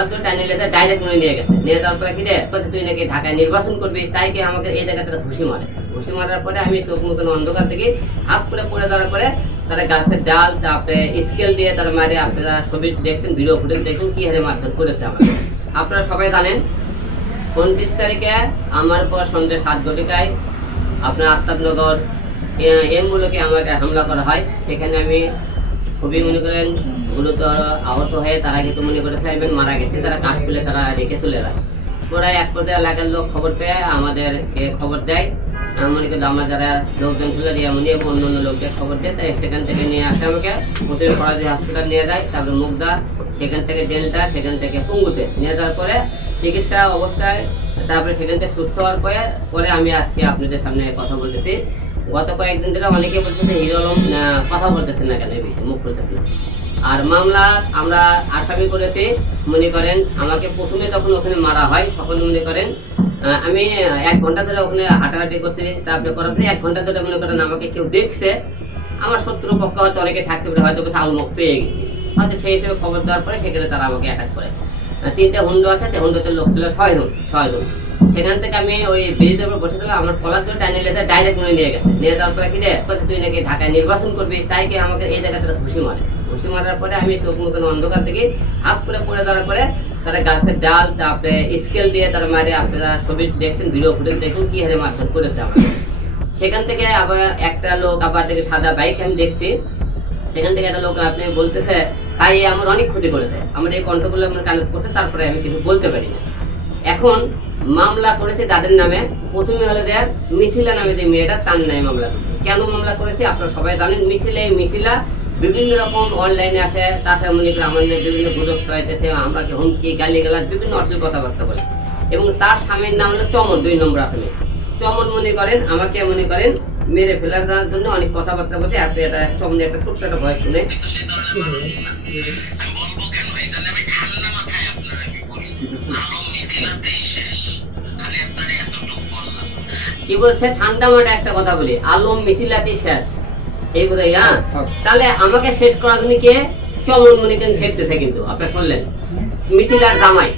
Plus করে টাইনে লেতে direct মনে নিয়ে গেছে। নিয়ে যাওয়ার পরে কি রে তুই নাকি ঢাকায় নির্বাচন করবি, তাই কি আমাকে এই জায়গাটা ঘুষি মারে। ঘুষি মারার পরে আমি চোখ মতন অন্ধকার থেকে হাত করে পড়ে যাওয়ার পরে তারা গাছের ডাল তারপরে স্কেল দিয়ে তারা মারে। আপনারা ছবি দেখছেন, ভিডিও ফুটেজ দেখছেন কি হারে মারধর করেছে আমাকে। আপনারা সবাই জানেন 29 তারিখে আমার পর সন্ধ্যে 7 ঘটিকায় আপনার আফতাবনগর এমগুলোকে আমাকে হামলা করা হয়। সেখানে আমি খুবই মনে করেন গুরুতর আহত হয়ে তারা কিন্তু মনে করে সাইবেন মারা গেছে। তারা কাজ খুলে তারা রেখে চলে যায়। ওরাই এক পর্যায়ে এলাকার লোক খবর পেয়ে আমাদেরকে খবর দেয়। মনে করি আমার যারা লোকজন ছিল রিয়ামনি এবং অন্য লোকদের খবর দেয়, তাই সেখান থেকে নিয়ে আসে আমাকে প্রথমে ফরাজি হসপিটাল নিয়ে যায়, তারপরে মুগদা, সেখান থেকে ডেল্টা, সেখান থেকে পঙ্গুতে নিয়ে যাওয়ার পরে চিকিৎসা অবস্থায় তারপরে সেখান থেকে সুস্থ হওয়ার পরে আমি আজকে আপনাদের সামনে কথা বলতেছি। গত কয়েকদিন ধরে অনেকে বলছে হিরো আলম কথা বলতেছে না কেন, এই বিষয়ে মুখ খুলতেছে না। আর মামলা আমরা আসামি করেছি মনে করেন আমাকে প্রথমে যখন ওখানে মারা হয় সকলে মনে করেন আমি 1 ঘন্টা ধরে ওখানে হাঁটাহাঁটি করছি। তারপরে করার পরে 1 ঘন্টা ধরে মনে করেন আমাকে কেউ দেখছে, আমার শত্রু পক্ষ হয়তো অনেকে থাকতে পারে, হয়তো আলমক পেয়ে গেছি, হয়তো সেই হিসেবে খবর দেওয়ার পরে সেখানে তারা আমাকে অ্যাটাক করে। 3টে হুন্ডো আছে, হুন্ডোতে লোক ছিল 6 জন। সেখান থেকে আমি ওই ব্রিজের উপর বসেছিলাম, আমার ফলাস করে টাইনে লেতে ডাইরেক্ট মনে নিয়ে গেছে। নিয়ে যাওয়ার পরে কি রে তুই নাকি ঢাকায় নির্বাচন করবি, তাই কি আমাকে এই জায়গাটা ঘুষি মারে। ঘুষি মারার পরে আমি চোখ মতন অন্ধকার থেকে হাত করে পড়ে যাওয়ার পরে তারা গাছের ডাল তারপরে স্কেল দিয়ে তারা মারে। আপনারা ছবি দেখছেন, ভিডিও ফুটেজ দেখছেন কি হারে মারধর করেছে আমাকে। সেখান থেকে আবার একটা লোক আবার থেকে সাদা বাইক আমি দেখছি, সেখান থেকে একটা লোক আপনি বলতেছে ভাই আমার অনেক ক্ষতি করেছে, আমার এই কণ্ঠগুলো আমার কানেক্ট করছে, তারপরে আমি কিছু বলতে পারি না। এখন মামলা করেছে তাদের নামে। প্রথমে হলে দেয়ার মিথিলা নামে যে মেয়েটা, তার নামে মামলা করেছে। কেন মামলা করেছে আপনারা সবাই জানেন। মিথিলা বিভিন্ন রকম অনলাইনে আসে, তাছাড়া মনে করি আমাদের বিভিন্ন গুজব ছড়াইতেছে, আমাকে হুমকি গালিগালাজ বিভিন্ন অশ্লীল কথাবার্তা বলে। এবং তার স্বামীর নাম হলো চমন, 2 নম্বর আসামি। চমন মনে করেন আমাকে মনে করেন মেরে ফেলার জন্য অনেক কথাবার্তা বলছে। আপনি এটা চমনে একটা ছোট্ট একটা ভয় শুনে কি বলছে, ঠান্ডা মাঠে একটা কথা বলি, আলম মিথিলাতি শেষ এই বোধহয়। হ্যাঁ, তাহলে আমাকে শেষ করার জন্য কে চমন মনে করেন ঘেরতেছে, কিন্তু আপনারা শুনলেন মিথিলার জামাই